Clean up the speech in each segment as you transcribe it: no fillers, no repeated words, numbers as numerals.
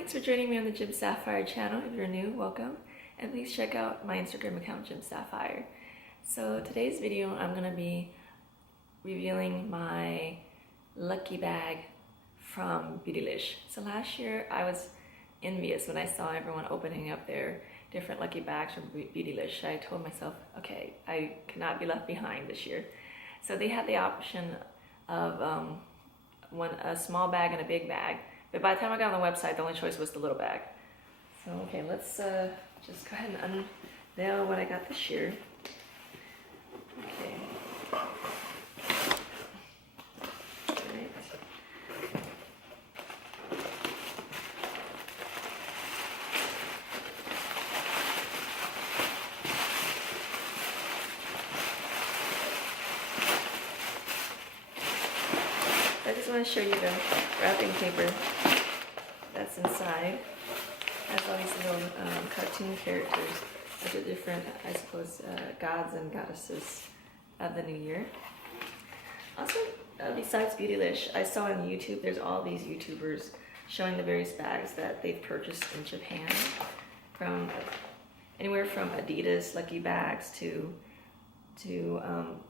thanks for joining me on the Gem Sapphire channel. If you're new, welcome. And please check out my Instagram account, Gem Sapphire. So today's video, I'm going to be revealing my lucky bag from Beautylish. So last year, I was envious when I saw everyone opening up their different lucky bags from Beautylish. I told myself, okay, I cannot be left behind this year. So they had the option of a small bag and a big bag. But by the time I got on the website, the only choice was the little bag. So, okay, let's just go ahead and unveil what I got this year. Okay. Alright. I just want to show you the wrapping paper that's inside. It has all these little cartoon characters of the different, I suppose, gods and goddesses of the new year. Also, besides Beautylish, I saw on YouTube, there's all these YouTubers showing the various bags that they've purchased in Japan, from anywhere from Adidas lucky bags to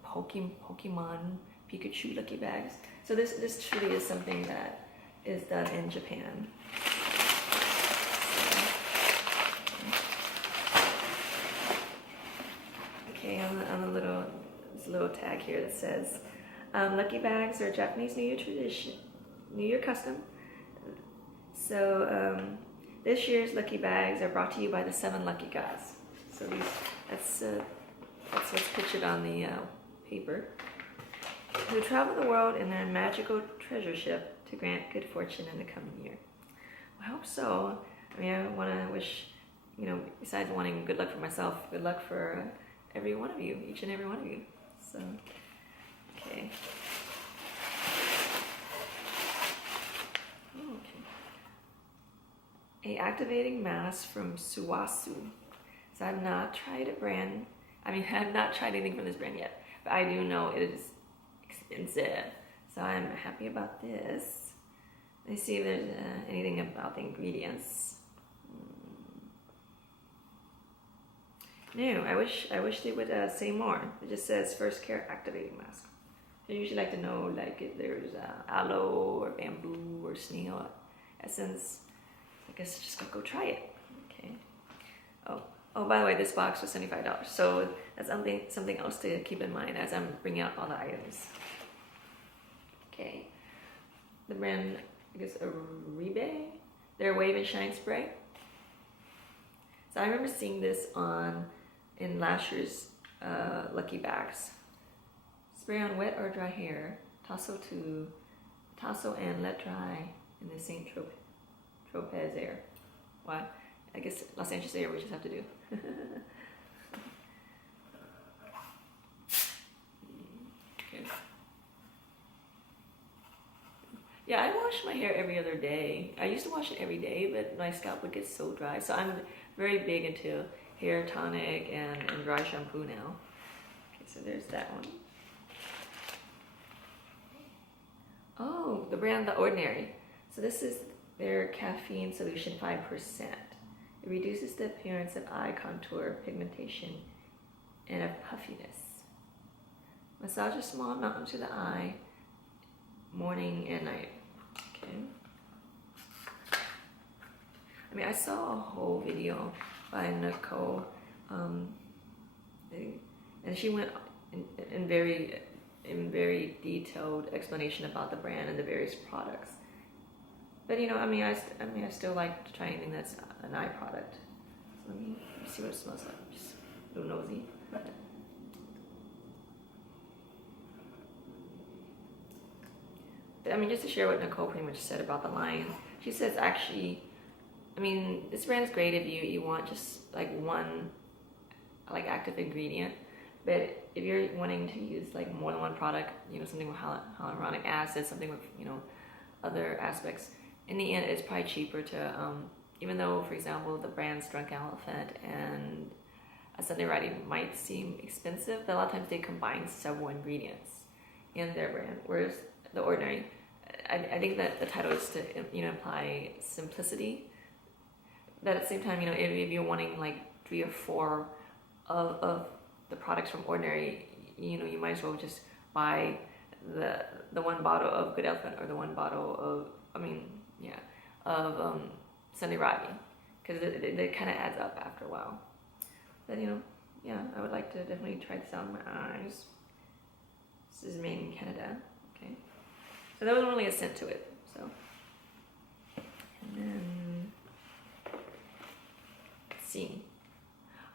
Pokemon Pikachu lucky bags. So this truly is something that is done in Japan. Okay, on this little tag here that says, lucky bags are Japanese New Year tradition, New Year custom. So this year's lucky bags are brought to you by the 7 lucky gods. So that's what's pictured on the paper. Who travel the world in their magical treasure ship to grant good fortune in the coming year. I hope so. I mean, I want to wish, besides wanting good luck for myself, good luck for every one of you, each and every one of you. So, okay. Oh, okay. A activating mask from Sulwhasoo. So I've not tried a brand. I mean, I've not tried anything from this brand yet, but I do know it is expensive. So I'm happy about this. Let's see if there's anything about the ingredients. No, I wish they would say more. It just says first care activating mask. I usually like to know like if there's aloe or bamboo or snail essence. I guess I just gotta go try it. Okay. Oh, by the way, this box was $75. So that's something else to keep in mind as I'm bringing out all the items. Okay. The brand, I guess, Oribe, their Wave and Shine Spray. So I remember seeing this in last year's lucky bags. Spray on wet or dry hair, tassel and let dry in the St. Tropez air. Wow, I guess Los Angeles air we just have to do. Okay. Yeah, I wash my hair every other day. I used to wash it every day, but my scalp would get so dry. So I'm very big into hair tonic and dry shampoo now. Okay, so there's that one. Oh, the brand The Ordinary. So this is their caffeine solution 5%. It reduces the appearance of eye contour, pigmentation, and of puffiness. Massage a small amount into the eye, morning and night. Okay. I mean, I saw a whole video by Nicole, and she went in very detailed explanation about the brand and the various products. But I still like to try anything that's an eye product. So let me see what it smells like. Just a little nosy. But, just to share what Nicole pretty much said about the line. She says actually, this brand is great if you want just like one active ingredient. But if you're wanting to use like more than one product, something with hyaluronic acid, something with other aspects, in the end it's probably cheaper to even though, for example, the brands Drunk Elephant and a Sunday Riding might seem expensive, but a lot of times they combine several ingredients in their brand, whereas The Ordinary, I think that the title is to imply simplicity. that at the same time, you know, if you're wanting like 3 or 4 of the products from Ordinary, you know, you might as well just buy the 1 bottle of Good Elephant or the 1 bottle of, Sunday Riley, because it kind of adds up after a while. But you know, yeah, I would like to definitely try this out on my eyes. This is made in Canada. Okay, so there wasn't really a scent to it. So, and then let's see.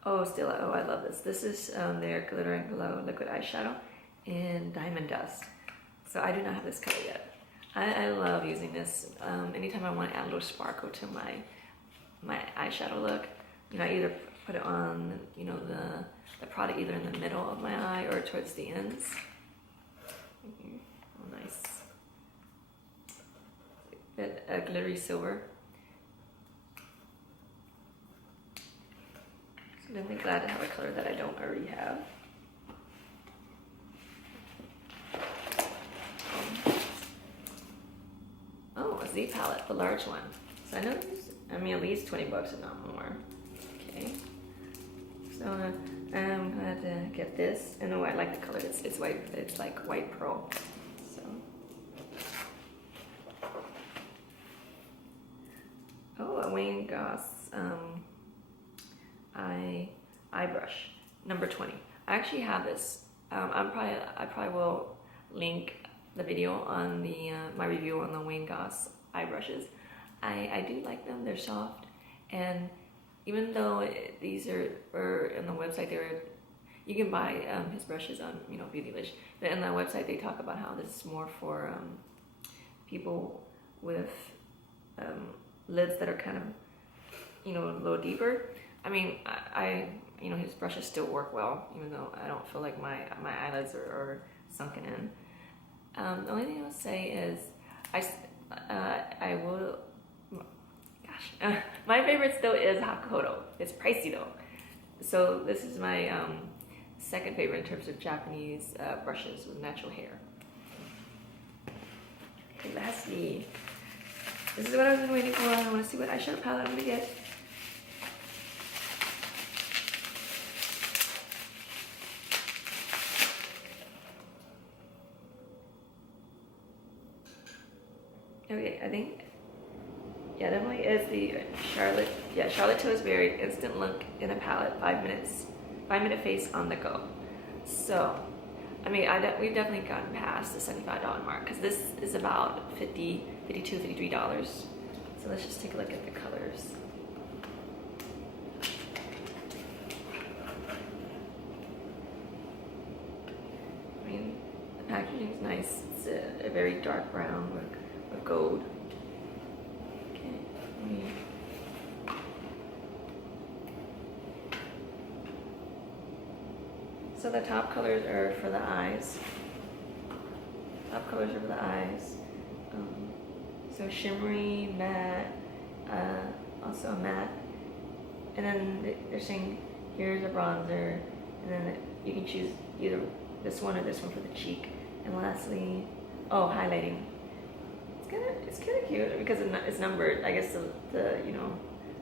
Oh, Stila. Oh, I love this. This is their Glitter and Glow Liquid Eyeshadow in Diamond Dust. So I do not have this color yet. I love using this. Anytime I want to add a little sparkle to my eyeshadow look, you know, I either put it on, you know, the product either in the middle of my eye or towards the ends. Oh, nice. A glittery silver. So I'm definitely glad to have a color that I don't already have. Oh, a Z palette, the large one. So I know these, I mean, at least 20 bucks if not more. Okay. So I'm glad to get this. And oh, I like the color. It's white. It's like white pearl. So. Oh, a Wayne Goss eye brush, number 20. I actually have this. I probably will link the video on the my review on the Wayne Goss eye brushes. I do like them. They're soft, and even though these are on the website, you can buy his brushes on, you know, Beautylish, but on the website they talk about how this is more for people with lids that are kind of, you know, a little deeper. I mean, I you know, his brushes still work well, even though I don't feel like my eyelids are sunken in. The only thing I would say is I will. Gosh, my favorite still is Hakuhodo. It's pricey though, so this is my second favorite in terms of Japanese brushes with natural hair. Okay, lastly, this is what I've been waiting for. I want to see what eyeshadow palette I'm gonna get. Okay, I think, yeah, definitely is the Charlotte Tilbury Instant Look in a Palette 5-minute face on the go. So, I mean, we've definitely gotten past the $75 mark because this is about $52, $53. So let's just take a look at the colors. I mean, the packaging is nice. It's a very dark brown with gold. Okay. So the top colors are for the eyes. So shimmery, matte, also a matte. And then they're saying here's a bronzer, and then you can choose either this one or this one for the cheek. And lastly, oh, highlighting. It's kind of cute because it's numbered. I guess the you know,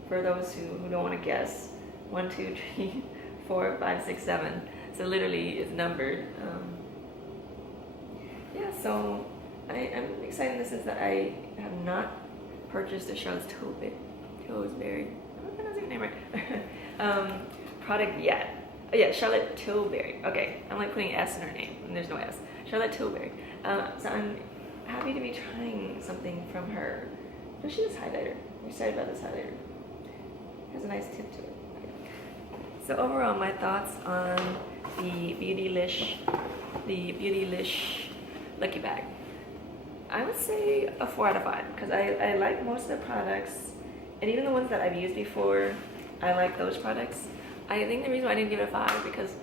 for those who don't want to guess, 1, 2, 3, 4, 5, 6, 7. So literally it's numbered. Yeah, so I'm excited in the sense that I have not purchased the Charlotte Tilbury. I'm pronouncing her name right. Product yet. Oh yeah, Charlotte Tilbury. Okay, I'm like putting S in her name, and there's no S. Charlotte Tilbury. So I'm happy to be trying something from her, especially this highlighter. I'm excited about this highlighter. It has a nice tip to it. Okay. So overall, my thoughts on the Beautylish Lucky Bag. I would say a 4 out of 5 because I like most of the products, and even the ones that I've used before, I like those products. I think the reason why I didn't give it a 5 because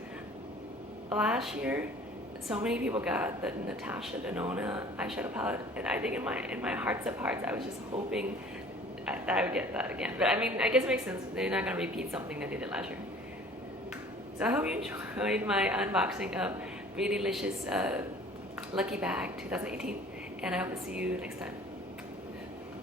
last year so many people got the Natasha Denona eyeshadow palette, and I think in my hearts of hearts, I was just hoping that I would get that again. But I mean, I guess it makes sense. They're not gonna repeat something that they did last year. So I hope you enjoyed my unboxing of Beautylish's Lucky Bag 2018, and I hope to see you next time.